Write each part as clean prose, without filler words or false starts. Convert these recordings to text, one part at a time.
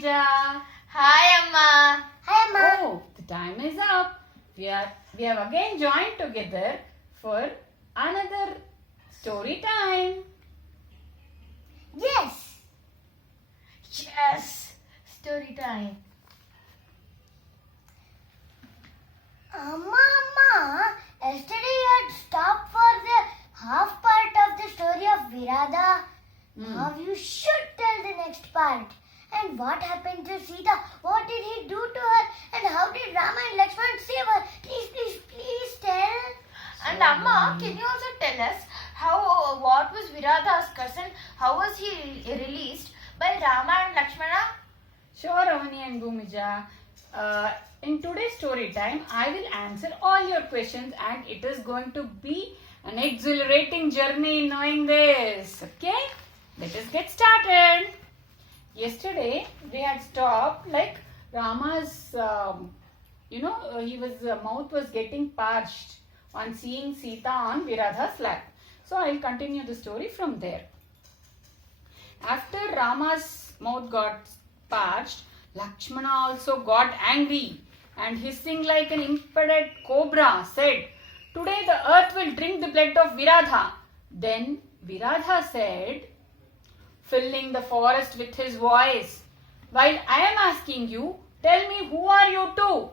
Bhumija. Hi, Amma. Hi, Amma. Oh, the time is up. We have again joined together for another story time. Yes. Yes, story time. Amma, yesterday you had stopped for the half part of the story of Virada. Now you should tell the next part. And what happened to Sita? What did he do to her? And how did Rama and Lakshman save her? Please tell. And Amma, can you also tell us what was Virada's cousin? How was he released by Rama and Lakshmana? Sure, Avani and Bhumija. In today's story time, I will answer all your questions and it is going to be an exhilarating journey in knowing this. Okay? Let us get started. Yesterday, we had stopped like Rama's, his mouth was getting parched on seeing Sita on Virada's lap. So, I will continue the story from there. After Rama's mouth got parched, Lakshmana also got angry and hissing like an impotent cobra said, "Today the earth will drink the blood of Virada." Then Virada said, filling the forest with his voice, "While I am asking you, tell me who are you two?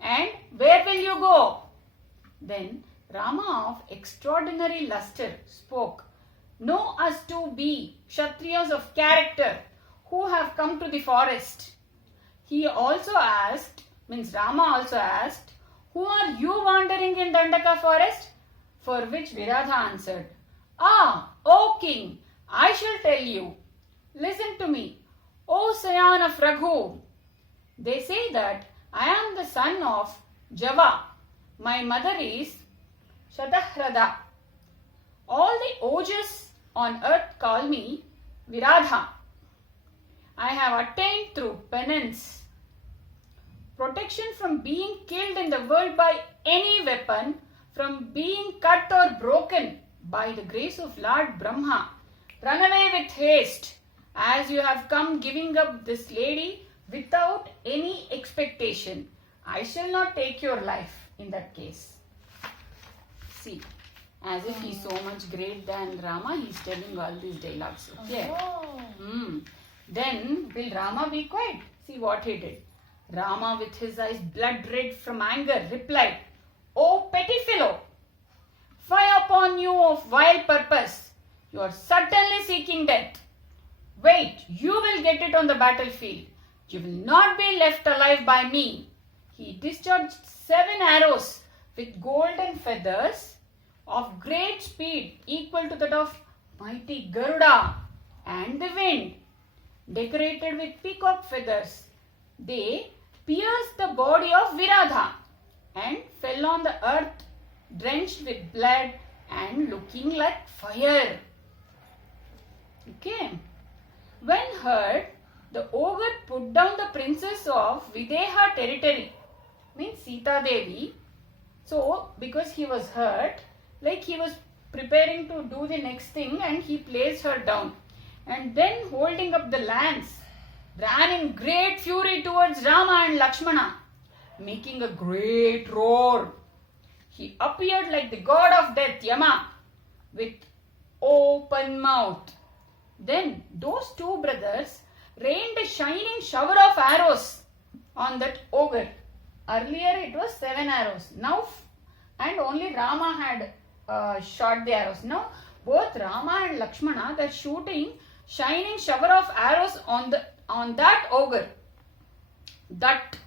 And where will you go?" Then Rama of extraordinary luster spoke, "Know us to be Kshatriyas of character who have come to the forest." Rama also asked, "Who are you wandering in Dandaka forest?" For which Virada answered, "Ah, O king, I shall tell you. Listen to me, O scion of Raghu. They say that I am the son of Java. My mother is Shatahrada. All the ojas on earth call me Virada. I have attained through penance protection from being killed in the world by any weapon, from being cut or broken by the grace of Lord Brahma. Run away with haste, as you have come giving up this lady without any expectation. I shall not take your life in that case." See, as if he's so much great than Rama, he's telling all these dialogues. Okay. Then will Rama be quiet? See what he did. Rama, with his eyes blood red from anger, replied, "O petty fellow, fie upon you of vile purpose. You are certainly seeking death. Wait, you will get it on the battlefield. You will not be left alive by me." He discharged 7 arrows with golden feathers of great speed equal to that of mighty Garuda, and the wind, decorated with peacock feathers. They pierced the body of Virada and fell on the earth drenched with blood and looking like fire. Okay. When heard, the ogre put down the princess of Videha territory, means Sita Devi. So, because he was hurt, like he was preparing to do the next thing, and he placed her down. And then holding up the lance, ran in great fury towards Rama and Lakshmana, making a great roar. He appeared like the god of death, Yama, with open mouth. Then those two brothers rained a shining shower of arrows on that ogre. Earlier it was 7 arrows. Now, and only Rama had shot the arrows. Now, both Rama and Lakshmana, they're shooting shining shower of arrows on that ogre. That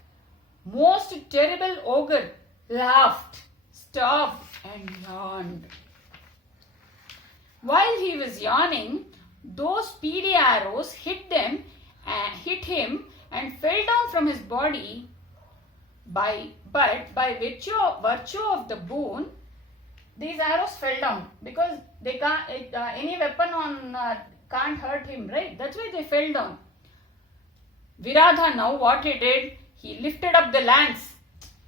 most terrible ogre laughed, stopped, and yawned. While he was yawning, those speedy arrows hit him and fell down from his body. But by virtue of the boon, these arrows fell down because they can't. Any weapon can't hurt him, right? That's why they fell down. Virada now what he did? He lifted up the lance.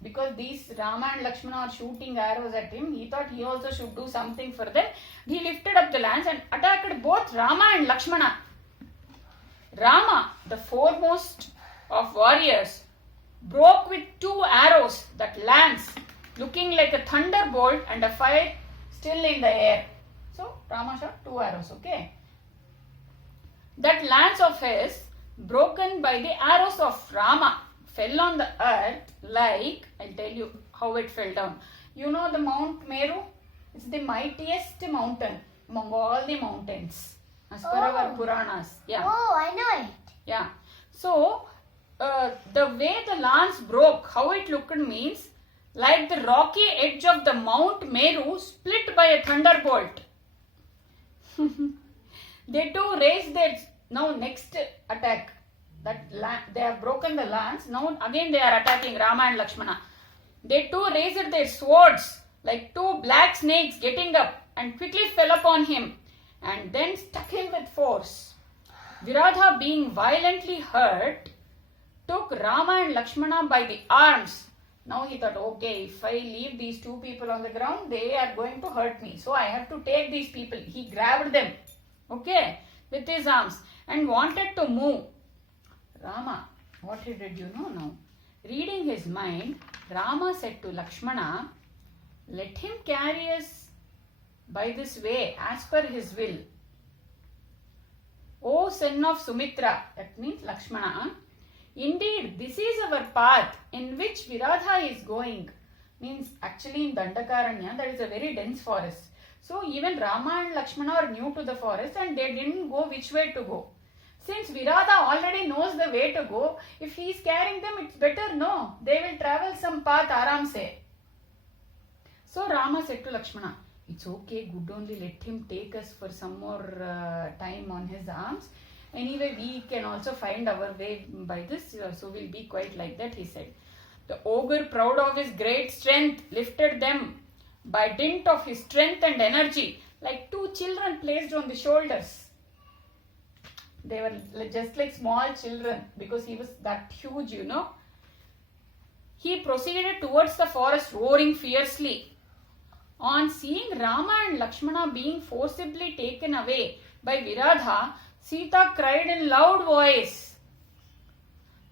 Because these Rama and Lakshmana are shooting arrows at him, he thought he also should do something for them. He lifted up the lance and attacked both Rama and Lakshmana. Rama, the foremost of warriors, broke with 2 arrows that lance, looking like a thunderbolt and a fire still in the air. So Rama shot 2 arrows, okay? That lance of his, broken by the arrows of Rama, fell on the earth like, I'll tell you how it fell down. You know the Mount Meru? It's the mightiest mountain among all the mountains, as per our Puranas. Yeah. Oh, I know it. Yeah. So, the way the lance broke, how it looked means like the rocky edge of the Mount Meru split by a thunderbolt. They too raised their now next attack. They have broken the lance. Now again they are attacking Rama and Lakshmana. They too raised their swords like 2 black snakes getting up and quickly fell upon him and then struck him with force. Viradha, being violently hurt, took Rama and Lakshmana by the arms. Now he thought, okay, if I leave these 2 people on the ground, they are going to hurt me. So I have to take these people. He grabbed them, okay, with his arms and wanted to move. Rama, what he did, you know now? Reading his mind, Rama said to Lakshmana, let him carry us by this way as per his will. O son of Sumitra, that means Lakshmana, indeed this is our path in which Viradha is going. Means actually in Dandakaranya that is a very dense forest. So even Rama and Lakshmana are new to the forest and they didn't go which way to go. Since Viradha already knows the way to go, if he is carrying them, it's better, no. They will travel some path aram se. So Rama said to Lakshmana, it's okay, good only, let him take us for some more time on his arms. Anyway, we can also find our way by this, so we'll be quite like that, he said. The ogre, proud of his great strength, lifted them by dint of his strength and energy, like 2 children placed on the shoulders. They were just like small children because he was that huge, you know. He proceeded towards the forest roaring fiercely. On seeing Rama and Lakshmana being forcibly taken away by Viradha, Sita cried in loud voice,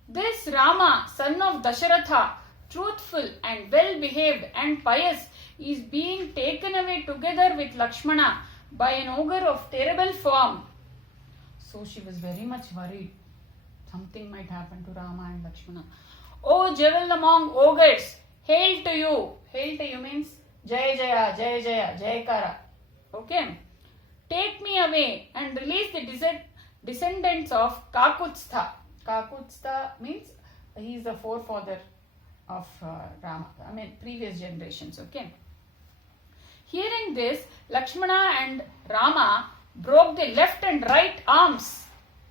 this Rama, son of Dasharatha, truthful and well behaved and pious, is being taken away together with Lakshmana by an ogre of terrible form. So she was very much worried. Something might happen to Rama and Lakshmana. O jewel among ogres, hail to you. Hail to you means Jaya Jaya, Jaya Jaya, Jayakara. Okay. Take me away and release the descendants of Kakutstha. Kakutstha means he is the forefather of Rama. I mean previous generations. Okay. Hearing this, Lakshmana and Rama broke the left and right arms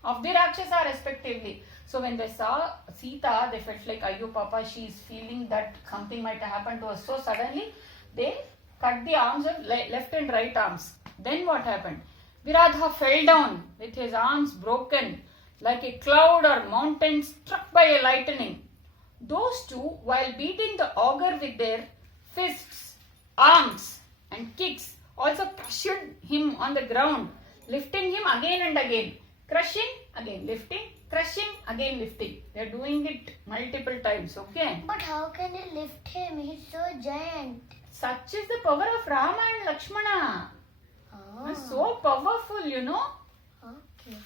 of the Rakshasa respectively. So when they saw Sita, they felt like, Ayyo Papa, she is feeling that something might happen to us. So suddenly they cut the arms of left and right arms. Then what happened? Viradha fell down with his arms broken like a cloud or mountain struck by a lightning. Those 2, while beating the ogre with their fists, arms and kicks, also crushed him on the ground, lifting him again and again. Crushing, again lifting, crushing, again lifting. They are doing it multiple times, okay? But how can he lift him? He's so giant. Such is the power of Rama and Lakshmana. Oh. So powerful, you know. Okay.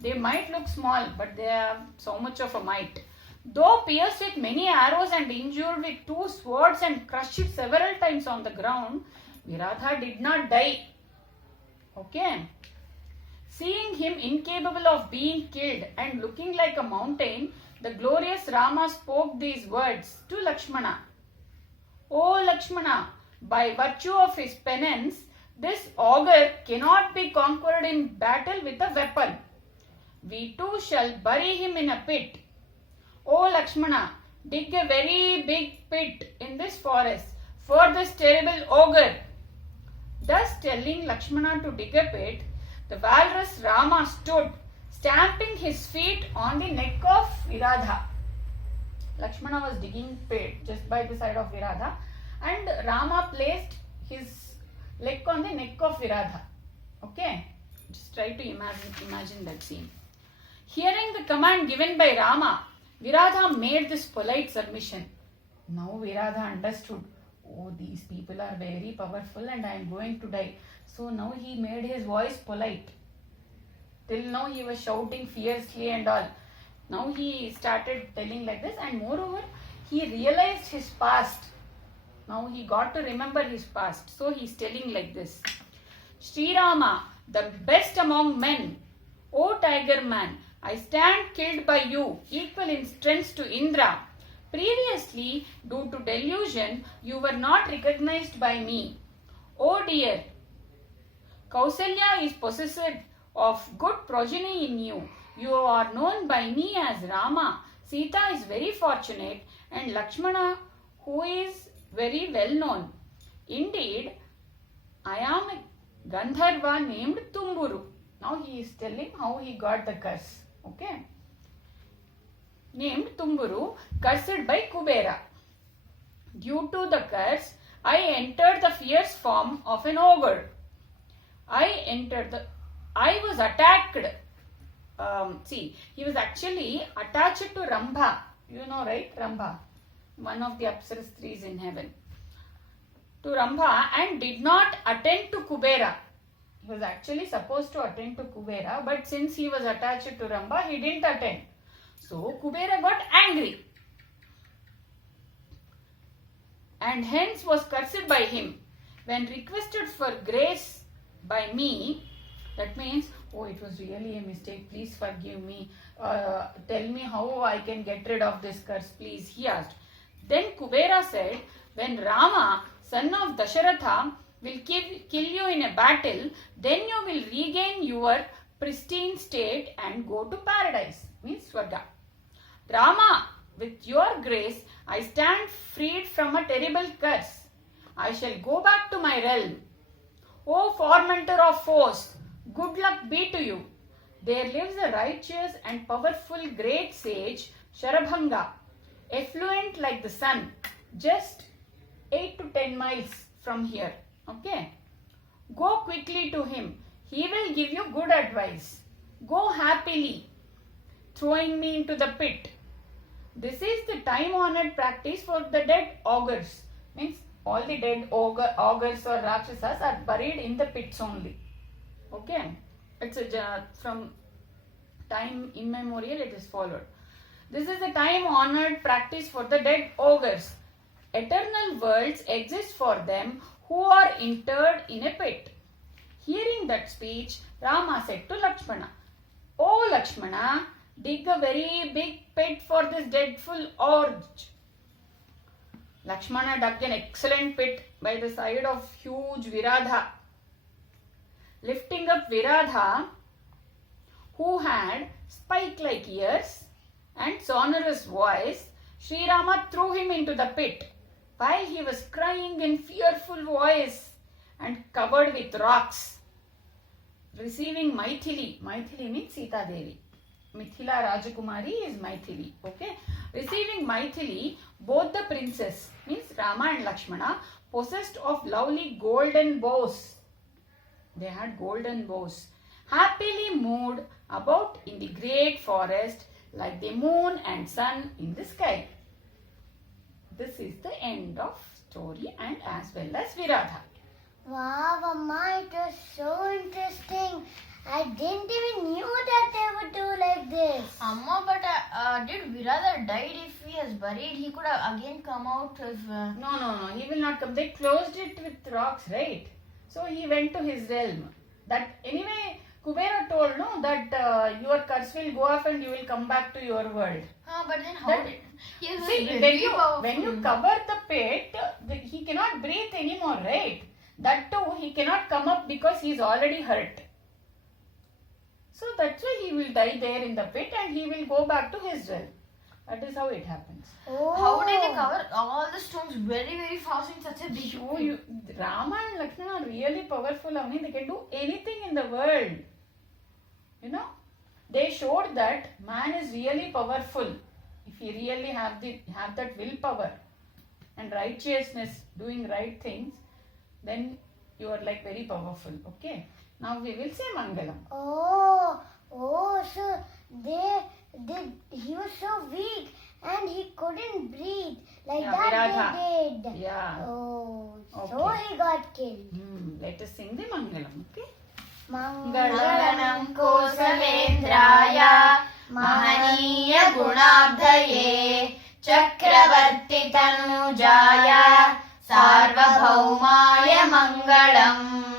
They might look small, but they have so much of a might. Though pierced with many arrows and injured with 2 swords and crushed several times on the ground, Viradha did not die. Okay. Seeing him incapable of being killed and looking like a mountain, the glorious Rama spoke these words to Lakshmana. O Lakshmana, by virtue of his penance, this ogre cannot be conquered in battle with a weapon. We too shall bury him in a pit. O Lakshmana, dig a very big pit in this forest for this terrible ogre. Thus telling Lakshmana to dig a pit, the valorous Rama stood, stamping his feet on the neck of Viradha. Lakshmana was digging pit just by the side of Viradha, and Rama placed his leg on the neck of Viradha. Okay, just try to imagine that scene. Hearing the command given by Rama, Viradha made this polite submission. Now Viradha understood, oh, these people are very powerful and I am going to die. So now he made his voice polite. Till now he was shouting fiercely and all. Now he started telling like this, and moreover, he realized his past. Now he got to remember his past. So he is telling like this. Sri Rama, the best among men, O tiger man, I stand killed by you, equal in strength to Indra. Previously, due to delusion, you were not recognized by me. Oh dear, Kausalya is possessed of good progeny in you. You are known by me as Rama. Sita is very fortunate, and Lakshmana, who is very well known. Indeed, I am a Gandharva named Tumburu. Now he is telling how he got the curse. Okay. Named Tumburu, cursed by Kubera. Due to the curse, I entered the fierce form of an ogre. I was attacked. He was actually attached to Rambha. You know, right? Rambha, one of the Apsarastris in heaven. To Rambha, and did not attend to Kubera. He was actually supposed to attend to Kubera, but since he was attached to Rambha, he didn't attend. So Kubera got angry and hence was cursed by him. When requested for grace by me, that means, oh, it was really a mistake, please forgive me, tell me how I can get rid of this curse, please, he asked. Then Kubera said, when Rama, son of Dasharatha, will kill you in a battle, then you will regain your pristine state and go to paradise, means Swarga. Rama, with your grace, I stand freed from a terrible curse. I shall go back to my realm. O tormentor of foes, good luck be to you. There lives a righteous and powerful great sage, Sharabhanga, effluent like the sun, just 8 to 10 miles from here. Okay. Go quickly to him. He will give you good advice. Go happily, throwing me into the pit. This is the time-honored practice for the dead augurs. Means all the dead augurs or rakshasas are buried in the pits only. Okay. It's from time immemorial it is followed. This is the time-honored practice for the dead augurs. Eternal worlds exist for them who are interred in a pit. Hearing that speech, Rama said to Lakshmana, O Lakshmana, dig a very big pit for this dreadful orge. Lakshmana dug an excellent pit by the side of huge Viradha. Lifting up Viradha, who had spike-like ears and sonorous voice, Sri Rama threw him into the pit while he was crying in fearful voice and covered with rocks. Receiving Maithili. Maithili means Sita Devi. Mithila Rajakumari is Maithili. Okay. Receiving Maithili, both the princes, means Rama and Lakshmana, possessed of lovely golden bows. They had golden bows. Happily moved about in the great forest like the moon and sun in the sky. This is the end of story and as well as Viradha. Wow, Amma, it was so interesting. I didn't even knew that they would do like this. Amma, but did Viradha died if he is buried? He could have again come out if... No, he will not come. They closed it with rocks, right? So he went to his realm. That anyway, Kubera told that your curse will go off and you will come back to your world. But then how That- did... He is See, very when you cover the pit, he cannot breathe anymore, right? That too, he cannot come up because he is already hurt. So that's why he will die there in the pit and he will go back to his realm. That is how it happens. Oh. How did they cover all the stones very, very fast in such a big Oh, Rama and Lakshmana are really powerful. I mean, they can do anything in the world. You know, they showed that man is really powerful. If he really have that willpower and righteousness, doing right things, then you are like very powerful. Okay. Now we will say Mangalam. Oh, so he was so weak and he couldn't breathe. Like Yeah, that Viradha. they did. Yeah. Oh, so Okay. he got killed. Let us sing the Mangalam. Okay. मङ्गलं कोसलेन्द्राय महनीय गुणाब्धये चक्रवर्ति तनुजाय सार्वभौमाय मङ्गलम्